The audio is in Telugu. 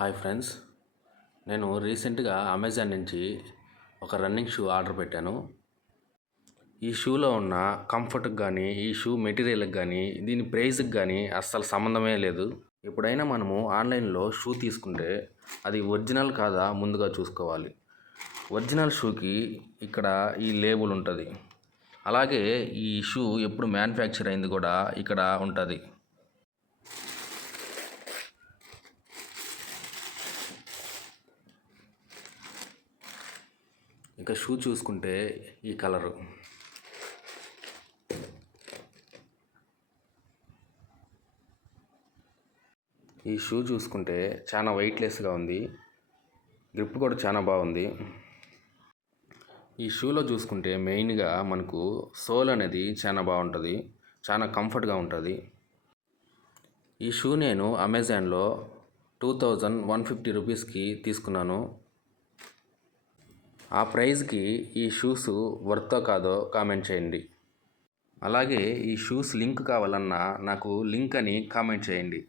హాయ్ ఫ్రెండ్స్, నేను రీసెంట్గా అమెజాన్ నుంచి ఒక రన్నింగ్ షూ ఆర్డర్ పెట్టాను. ఈ షూలో ఉన్న కంఫర్ట్కి కానీ, ఈ షూ మెటీరియల్కి కానీ, దీని ప్రైస్కి కానీ అస్సలు సంబంధమే లేదు. ఎప్పుడైనా మనము ఆన్లైన్లో షూ తీసుకుంటే అది ఒరిజినల్ కాదా ముందుగా చూసుకోవాలి. ఒరిజినల్ షూకి ఇక్కడ ఈ లేబుల్ ఉంటుంది. అలాగే ఈ షూ ఎప్పుడు మ్యానుఫ్యాక్చర్ అయింది కూడా ఇక్కడ ఉంటుంది. ఇంకా షూ చూసుకుంటే ఈ కలరు, ఈ షూ చూసుకుంటే చాలా వెయిట్లెస్గా ఉంది. గ్రిప్ కూడా చాలా బాగుంది. ఈ షూలో చూసుకుంటే మెయిన్గా మనకు సోల్ అనేది చాలా బాగుంటుంది, చాలా కంఫర్ట్గా ఉంటుంది. ఈ షూ నేను అమెజాన్లో 2150 రూపీస్కి తీసుకున్నాను. ఆ ప్రైస్కి ఈ షూస్ వర్తో కాదో కామెంట్ చేయండి. అలాగే ఈ షూస్ లింక్ కావాలన్నా నాకు లింక్ అని కామెంట్ చేయండి.